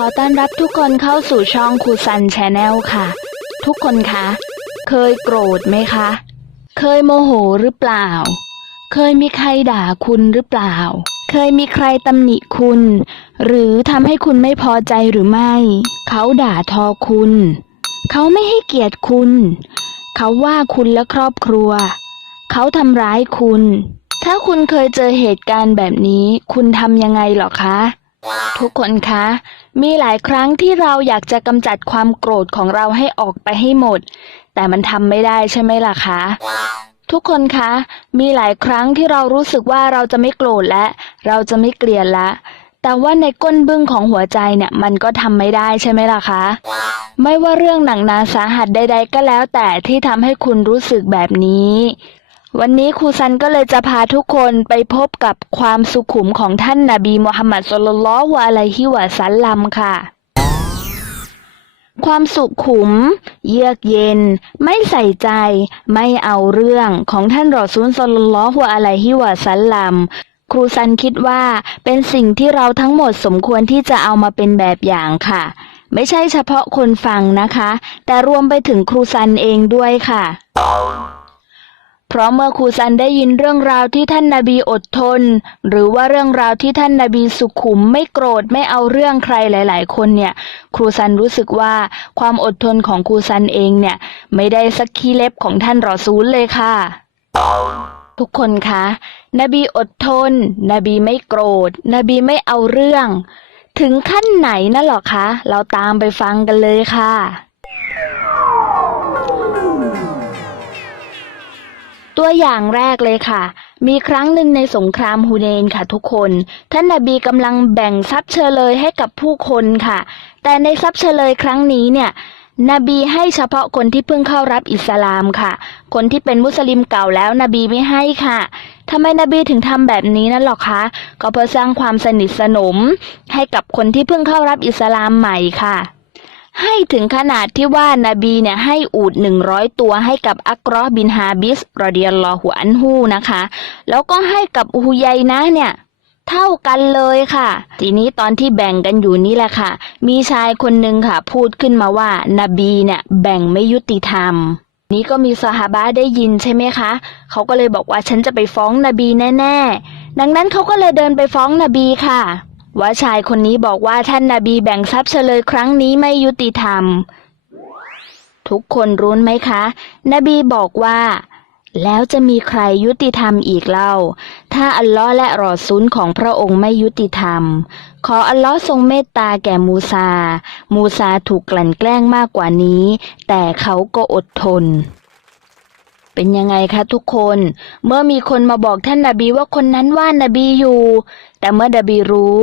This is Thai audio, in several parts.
ขอต้อนรับทุกคนเข้าสู่ช่องครูซันชาแนลค่ะ ทุกคนคะ เคยโกรธไหมคะ เคยโมโหหรือเปล่า เคยมีใครด่าคุณหรือเปล่า เคยมีใครตำหนิคุณ หรือทำให้คุณไม่พอใจหรือไม่ เขาด่าทอคุณ เขาไม่ให้เกียรติคุณ เขาว่าคุณและครอบครัว เขาทำร้ายคุณ ถ้าคุณเคยเจอเหตุการณ์แบบนี้ คุณทำยังไงหรอคะทุกคนคะ มีหลายครั้งที่เราอยากจะกำจัดความโกรธของเราให้ออกไปให้หมด แต่มันทำไม่ได้ใช่ไหมล่ะคะ ทุกคนคะ มีหลายครั้งที่เรารู้สึกว่าเราจะไม่โกรธและ เราจะไม่เกลียดละแต่ว่าในก้นบึ้งของหัวใจเนี่ยมันก็ทำไม่ได้ใช่ไหมล่ะคะ ไม่ว่าเรื่องหนักหนาสาหัสใด ๆ ก็แล้วแต่ที่ทำให้คุณรู้สึกแบบนี้ วันนี้ครูซันก็เลยจะพาทุกคนไปพบกับความสุขุมของท่านนาบีมุฮัมมัดสุลลัลลอฮุอะลัยฮิวะสัลลัมค่ะ ความสุขุม เยือกเย็น ไม่ใส่ใจ ไม่เอาเรื่องของท่านรอซูลสุลลัลลอฮุอะลัยฮิวะสัลลัมครูซันคิดว่าเป็นสิ่งที่เราทั้งหมดสมควรที่จะเอามาเป็นแบบอย่างค่ะ ไม่ใช่เฉพาะคนฟังนะคะ แต่รวมไปถึงครูซันเองด้วยค่ะ เพราะเมื่อครูซันได้ยินเรื่องราวที่ท่านนาบีอดทน หรือว่าเรื่องราวที่ท่านนาบีสุขุมไม่โกรธไม่เอาเรื่องใครหลาย ๆ คนเนี่ย ครูซันรู้สึกว่าความอดทนของครูซันเองเนี่ย ไม่ได้สักขี้เล็บของท่านรอซูลเลยค่ะ ทุกคนคะ นบีอดทน นบีไม่โกรธ นบีไม่เอาเรื่อง ถึงขั้นไหนนะหรอคะ เราตามไปฟังกันเลยค่ะ ตัวอย่างแรกเลยค่ะ มีครั้งหนึ่งในสงครามฮูเนนค่ะทุกคน ท่านนาบีกำลังแบ่งทรัพย์เชลยให้กับผู้คนค่ะ แต่ในทรัพย์เชลยครั้งนี้เนี่ย นบีให้เฉพาะคนที่เพิ่งเข้ารับอิสลามค่ะ คนที่เป็นมุสลิมเก่าแล้วนบีไม่ให้ค่ะทำไมนบีถึงทำแบบนี้นั่นหรอคะ ก็เพื่อสร้างความสนิทสนม ให้กับคนที่เพิ่งเข้ารับอิสลามใหม่ค่ะ ให้ถึงขนาดที่ว่านาบีเนี่ยให้อูดหนึ่งร้อยตัวให้กับอักรอบินฮาบิสรอเดียลลอฮุอันฮูนะคะ แล้วก็ให้กับอุฮุยัยนะเนี่ยเท่ากันเลยค่ะ ทีนี้ตอนที่แบ่งกันอยู่นี่แหละค่ะ มีชายคนหนึ่งค่ะ พูดขึ้นมาว่านบีเนี่ยแบ่งไม่ยุติธรรม นี้ก็มีซอฮาบะได้ยินใช่ไหมคะ เขาก็เลยบอกว่าฉันจะไปฟ้องนบีแน่ ๆ ดังนั้นเขาก็เลยเดินไปฟ้องนบีค่ะ ว่าชายคนนี้บอกว่าท่านนาบีแบ่งทรัพย์เฉลยครั้งนี้ไม่ยุติธรรม ทุกคนรู้ไหมคะ นบีบอกว่า แล้วจะมีใครยุติธรรมอีกเล่า ถ้าอัลลอฮ์และรอซุลของพระองค์ไม่ยุติธรรม ขออัลลอฮ์ทรงเมตตาแก่มูซา มูซาถูกกลั่นแกล้งมากกว่านี้ แต่เขาก็อดทน เป็นยังไงคะทุกคน เมื่อมีคนมาบอกท่านนาบีว่าคนนั้นว่านบีอยู่ แต่เมื่อนบีรู้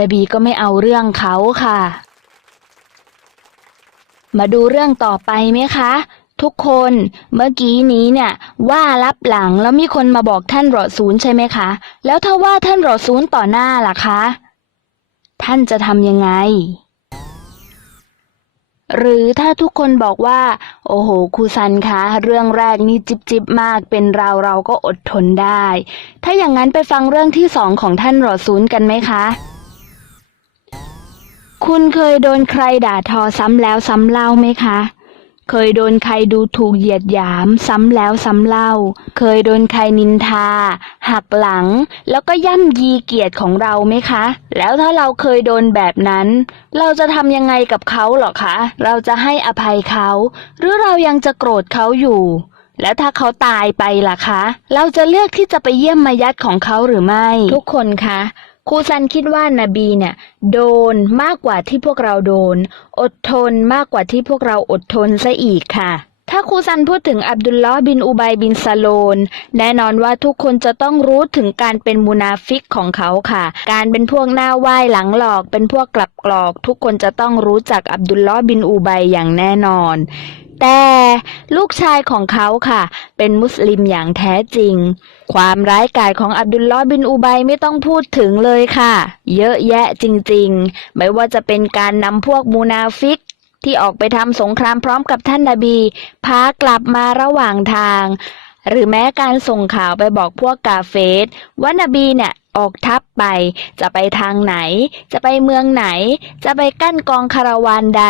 นบีก็ไม่เอาเรื่องเขาค่ะ มาดูเรื่องต่อไปไหมคะ ทุกคนเมื่อกี้นี้เนี่ย ว่ารับหลังแล้วมีคนมาบอกท่านรอซูลใช่ไหมคะ แล้วถ้าว่าท่านรอซูลต่อหน้าล่ะคะ ท่านจะทำยังไง หรือถ้าทุกคนบอกว่า โอ้โหครูซันคะเรื่องแรกนี่จิบจิบมากเป็นเราเราก็อดทนได้ ถ้าอย่างนั้นไปฟังเรื่องที่สองของท่านรอซูลกันไหมคะ คุณเคยโดนใครด่าทอซ้ำแล้วซ้ำเล่าไหมคะ เคยโดนใครดูถูกเหยียดหยาม ซ้ำแล้วซ้ำเล่า เคยโดนใครนินทา หักหลัง แล้วก็ย่ำยีเกียรติของเราไหมคะ แล้วถ้าเราเคยโดนแบบนั้น เราจะทำยังไงกับเขาหรอคะ เราจะให้อภัยเขา หรือเรายังจะโกรธเขาอยู่ แล้วถ้าเขาตายไปล่ะคะ เราจะเลือกที่จะไปเยี่ยมมายัดของเขาหรือไม่ ทุกคนคะ ครูซันคิดว่านาบีเนี่ย โดนมากกว่าที่พวกเราโดน อดทนมากกว่าที่พวกเราอดทนซะอีกค่ะ ถ้าครูซันพูดถึงอับดุลลอฮ์บินอุบัยบินซาโลน แน่นอนว่าทุกคนจะต้องรู้ถึงการเป็นมุนาฟิกของเขาค่ะ การเป็นพวกหน้าไหว้หลังหลอก เป็นพวกกลับกรอก ทุกคนจะต้องรู้จักอับดุลลอฮ์บินอุบัยอย่างแน่นอน แต่ลูกชายของเขาค่ะ เป็นมุสลิมอย่างแท้จริง ความร้ายกาจของอับดุลลอฮ์บินอุบัยไม่ต้องพูดถึงเลยค่ะ เยอะแยะจริงๆ ไม่ว่าจะเป็นการนำพวกมูนาฟิกที่ออกไปทำสงครามพร้อมกับท่านนาบี พากลับมาระหว่างทาง หรือแม้การส่งข่าวไปบอกพวกกาเฟสว่านาบีเนี่ยออกทัพไป จะไปทางไหน จะไปเมืองไหน จะไปกั้นกองคาราวานใด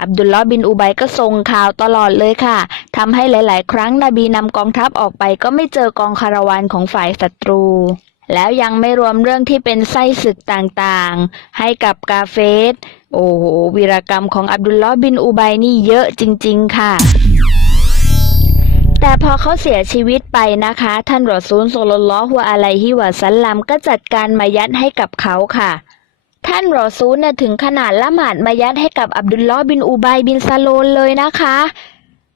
อับดุลลอฮ์บินอุบัยก็ส่งข่าวตลอดเลยค่ะทำให้หลาย ๆ ครั้งนบีนำกองทัพออกไปก็ไม่เจอกองคาราวานของฝ่ายศัตรู แล้วยังไม่รวมเรื่องที่เป็นไส้ศึกต่างๆ ให้กับกาเฟส โอ้โหวีรกรรมของอับดุลลอฮ์บินอุบัยนี่เยอะจริง ๆ ค่ะแต่พอเขาเสียชีวิตไปนะคะ ท่านรอซูลโซลลัลลอฮุอะลัยฮิวะซัลลัมก็จัดการมายัดให้กับเขาค่ะ ท่านรอซูลน่ะถึงขนาดละหมาดมายัดให้กับอับดุลลอฮ์บินอุบัยบินซาโลนเลยนะคะ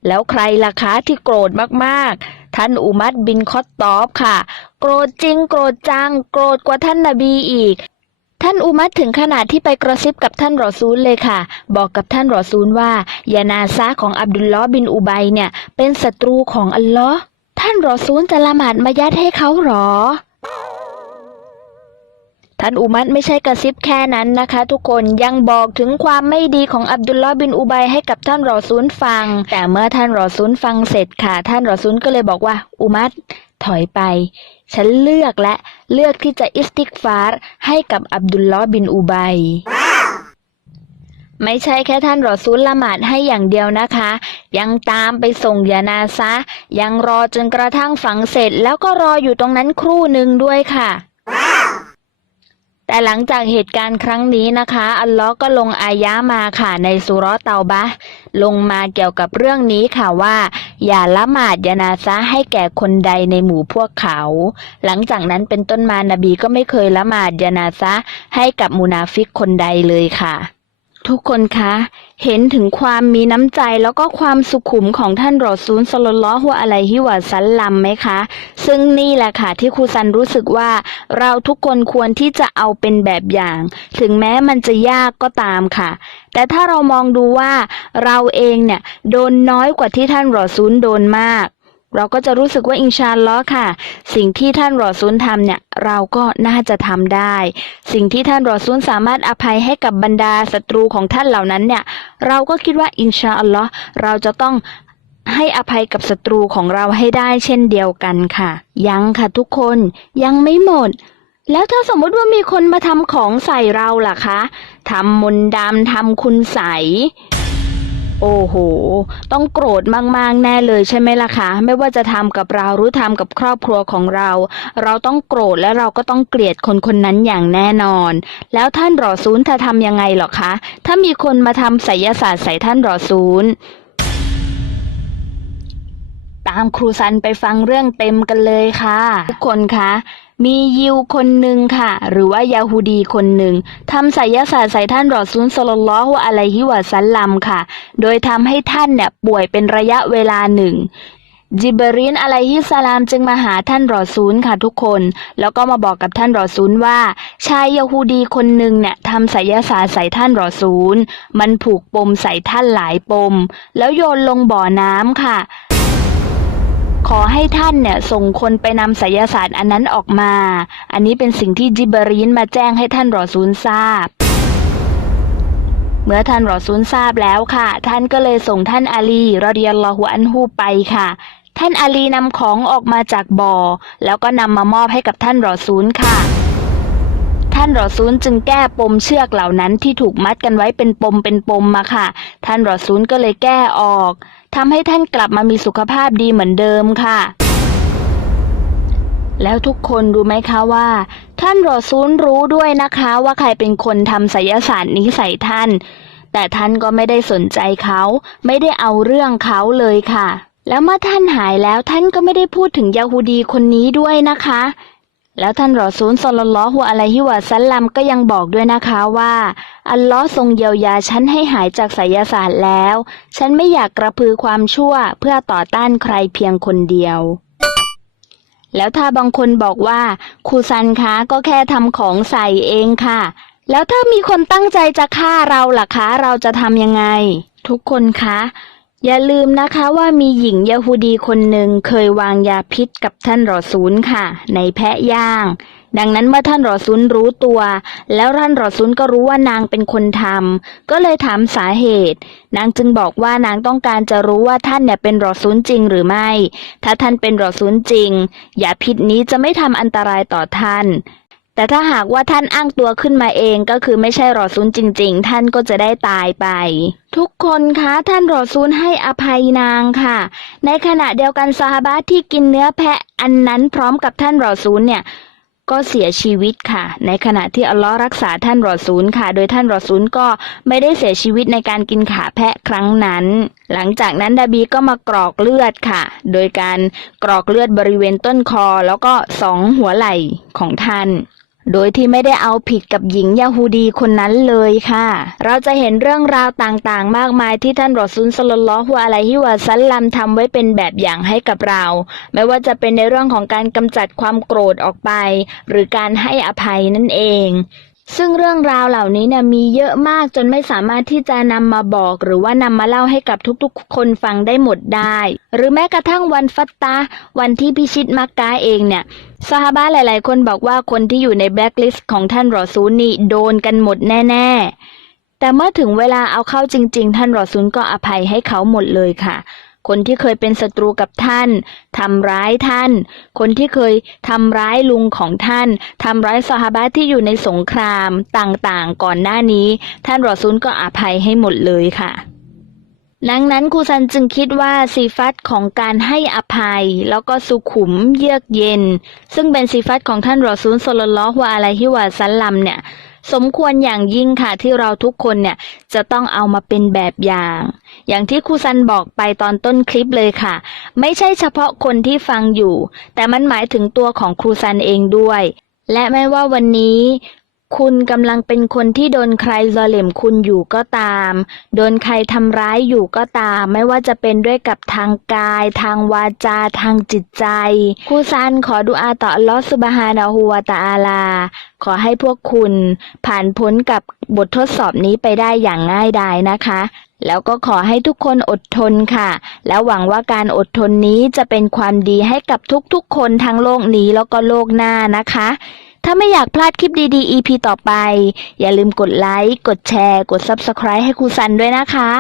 แล้วใครล่ะคะที่โกรธมากๆ ท่านอุมัดบินคอตตอบค่ะ โกรธจริงโกรธจัง โกรธกว่าท่านนาบีอีก ท่านอุมัดถึงขนาดที่ไปกระซิบกับท่านรอซูลเลยค่ะ บอกกับท่านรอซูลว่ายานาซาของอับดุลลอฮ์บินอุบัยเนี่ยเป็นศัตรูของอัลลอฮ์ท่านรอซูลจะละหมาดมายัดให้เขาหรอ ท่านอุมัดไม่ใช่กระซิบแค่นั้นนะคะ ทุกคนยังบอกถึงความไม่ดีของอับดุลลอฮ์บินอุบัยให้กับท่านรอซูลฟัง แต่เมื่อท่านรอซูลฟังเสร็จค่ะ ท่านรอซูลก็เลยบอกว่า อุมัดถอยไป ฉันเลือกและเลือกที่จะอิสติกฟาร์ให้กับอับดุลลอฮ์บินอุบัยไม่ใช่แค่ท่านรอซูลละหมาดให้อย่างเดียวนะคะ ยังตามไปส่งยานาซะ ยังรอจนกระทั่งฝังเสร็จ แล้วก็รออยู่ตรงนั้นครู่หนึ่งด้วยค่ะ แต่หลังจากเหตุการณ์ครั้งนี้นะคะ อัลลอฮ์ก็ลงอายะมาค่ะในสุราะห์เตาบะลงมาเกี่ยวกับเรื่องนี้ค่ะว่า อย่าละหมาดยานาซะให้แก่คนใดในหมู่พวกเขา หลังจากนั้นเป็นต้นมานบีก็ไม่เคยละหมาดยานาซะให้กับมูนาฟิกคนใดเลยค่ะ ทุกคนคะ เห็นถึงความมีน้ำใจแล้วก็ความสุขุมของท่านรอซูลสลลลลอฮุอะลัยฮิวะซัลลัมไหมคะ ซึ่งนี่แหละค่ะที่ครูซันรู้สึกว่า เราทุกคนควรที่จะเอาเป็นแบบอย่าง ถึงแม้มันจะยากก็ตามค่ะ แต่ถ้าเรามองดูว่าเราเองเนี่ย โดนน้อยกว่าที่ท่านรอซูลโดนมาก เราก็จะรู้สึกว่าอินชาลลอฮ์ค่ะ สิ่งที่ท่านรอซูลทำเนี่ยเราก็น่าจะทำได้ สิ่งที่ท่านรอซูลสามารถอภัยให้กับบรรดาศัตรูของท่านเหล่านั้นเนี่ยเราก็คิดว่าอินชาอัลลอฮ์เราจะต้องให้อภัยกับศัตรูของเราให้ได้เช่นเดียวกันค่ะ ยังค่ะทุกคนยังไม่หมด แล้วถ้าสมมติว่ามีคนมาทำของใส่เราล่ะคะทำมนต์ดำทำคุณใส โอ้โห ต้องโกรธมากๆ แน่เลยใช่ไหมล่ะคะ ไม่ว่าจะทำกับเราหรือทำกับครอบครัวของเรา เราต้องโกรธและเราก็ต้องเกลียดคนคนนั้นอย่างแน่นอน แล้วท่านรอซูลจะทำยังไงหรอคะ ถ้ามีคนมาทำไสยศาสตร์ใส่ท่านรอซูลตามครูซันไปฟังเรื่องเต็มกันเลยค่ะ ทุกคนคะ มียิวคนหนึ่งค่ะ หรือว่ายาฮูดีคนหนึ่งทำไสยศาสตร์ใส่ท่านรอซูลสลลลอฮุอะลัยฮิวะซัลลัมค่ะ โดยทำให้ท่านเนี่ยป่วยเป็นระยะเวลาหนึ่งจิบรีนอะลัยฮิสสลามจึงมาหาท่านรอซูลค่ะทุกคน แล้วก็มาบอกกับท่านรอซูลว่า ชายยาฮูดีคนหนึ่งเนี่ยทำไสยศาสตร์ใส่ท่านรอซูล มันผูกปมใส่ท่านหลายปม แล้วโยนลงบ่อน้ำค่ะ ขอให้ท่านเนี่ยส่งคนไปนำไสยศาสตร์อันนั้นออกมา อันนี้เป็นสิ่งที่จิบรีนมาแจ้งให้ท่านรอซูลทราบ เมื่อท่านรอซูลทราบแล้วค่ะ ท่านก็เลยส่งท่านอาลีรอดิยัลลอฮุอันฮูไปค่ะ ท่านอาลีนำของออกมาจากบ่อ แล้วก็นำมามอบให้กับท่านรอซูลค่ะท่านรอซูลจึงแก้ปมเชือกเหล่านั้นที่ถูกมัดกันไว้เป็นปมเป็นปมมาค่ะ ท่านรอซูลก็เลยแก้ออก ทำให้ท่านกลับมามีสุขภาพดีเหมือนเดิมค่ะ แล้วทุกคนรู้ไหมคะว่า ท่านรอซูลรู้ด้วยนะคะว่าใครเป็นคนทำไสยศาสตร์นี้ใส่ท่าน แต่ท่านก็ไม่ได้สนใจเขา ไม่ได้เอาเรื่องเขาเลยค่ะ แล้วเมื่อท่านหายแล้วท่านก็ไม่ได้พูดถึงยาฮูดีคนนี้ด้วยนะคะ แล้วท่านรอซูลสลลลลอฮุอะลัยฮิวะซัลลัมก็ยังบอกด้วยนะคะว่า อัลลอฮ์ทรงเยียวยาฉันให้หายจากไสยศาสตร์แล้ว ฉันไม่อยากกระพือความชั่วเพื่อต่อต้านใครเพียงคนเดียว แล้วถ้าบางคนบอกว่าครูซันคะก็แค่ทำของใส่เองค่ะ แล้วถ้ามีคนตั้งใจจะฆ่าเราล่ะคะ เราจะทำยังไง ทุกคนคะ อย่าลืมนะคะว่ามีหญิงยาฮูดีคนหนึ่งเคยวางยาพิษกับท่านรอซูลค่ะ ในแพะย่าง ดังนั้นเมื่อท่านรอซุนรู้ตัว แล้วท่านรอซุนก็รู้ว่านางเป็นคนทำก็เลยถามสาเหตุ นางจึงบอกว่านางต้องการจะรู้ว่าท่านเนี่ยเป็นรอซุนจริงหรือไม่ ถ้าท่านเป็นรอซุนจริงยาพิษนี้จะไม่ทำอันตรายต่อท่าน แต่ถ้าหากว่าท่านอ้างตัวขึ้นมาเองก็คือไม่ใช่รอซูลจริง ๆ ท่านก็จะได้ตายไป ทุกคนคะท่านรอซูลให้อภัยนางค่ะ ในขณะเดียวกันซาฮาบะที่กินเนื้อแพะอันนั้นพร้อมกับท่านรอซูลเนี่ยก็เสียชีวิตค่ะ ในขณะที่อัลลอฮ์รักษาท่านรอซูลค่ะ โดยท่านรอซูลก็ไม่ได้เสียชีวิตในการกินขาแพะครั้งนั้น หลังจากนั้นดาบีก็มากรอกเลือดค่ะ โดยการกรอกเลือดบริเวณต้นคอแล้วก็สองหัวไหล่ของท่าน โดยที่ไม่ได้เอาผิดกับหญิงยาฮูดีคนนั้นเลยค่ะ เราจะเห็นเรื่องราวต่างๆ มากมายที่ท่านรอซุลสลลลอฮุอะลัยฮิวะซัลลัมทำไว้เป็นแบบอย่างให้กับเรา ไม่ว่าจะเป็นในเรื่องของการกำจัดความโกรธออกไป หรือการให้อภัยนั่นเอง ซึ่งเรื่องราวเหล่านี้เนี่ยมีเยอะมากจนไม่สามารถที่จะนำมาบอก หรือว่านำมาเล่าให้กับทุกๆ คนฟังได้หมดได้ หรือแม้กระทั่งวันฟัตตาวันที่พิชิตมักกะเองเนี่ยซาฮาบะหลาย ๆ คนบอกว่าคนที่อยู่ในแบล็คลิสต์ของท่านรอซูลนี่โดนกันหมดแน่ ๆ แต่เมื่อถึงเวลาเอาเข้าจริง ๆ ท่านรอซูลก็อภัยให้เขาหมดเลยค่ะ คนที่เคยเป็นศัตรูกับท่านทำร้ายท่าน คนที่เคยทำร้ายลุงของท่านทำร้ายซอฮาบะที่อยู่ในสงครามต่างๆ ก่อนหน้านี้ ท่านรอซูลก็อภัยให้หมดเลยค่ะดังนั้นครูซันจึงคิดว่าสีฟัตของการให้อภัย แล้วก็สุขุมเยือกเย็น ซึ่งเป็นสีฟัตของท่านรอซูลสลลลอฮุอะลัยฮิวะซัลลัมเนี่ย สมควรอย่างยิ่งค่ะที่เราทุกคนเนี่ยจะต้องเอามาเป็นแบบอย่าง อย่างที่ครูซันบอกไปตอนต้นคลิปเลยค่ะ ไม่ใช่เฉพาะคนที่ฟังอยู่ แต่มันหมายถึงตัวของครูซันเองด้วย และแม้ว่าวันนี้ คุณกำลังเป็นคนที่โดนใครซอเหล่มคุณอยู่ก็ตาม โดนใครทำร้ายอยู่ก็ตาม ไม่ว่าจะเป็นด้วยกับทางกาย ทางวาจา ทางจิตใจครูซันขอดุอาต่อลอสุบฮานะฮูวตะอาลา ขอให้พวกคุณผ่านพ้นกับบททดสอบนี้ไปได้อย่างง่ายดายนะคะ แล้วก็ขอให้ทุกคนอดทนค่ะ แล้วหวังว่าการอดทนนี้จะเป็นความดีให้กับทุกๆคนทั้งโลกนี้แล้วก็โลกหน้านะคะ ถ้าไม่อยากพลาดคลิปดีๆ EP ต่อไป อย่าลืมกดไลค์ กดแชร์ กด Subscribe ให้ครูซันด้วยนะคะ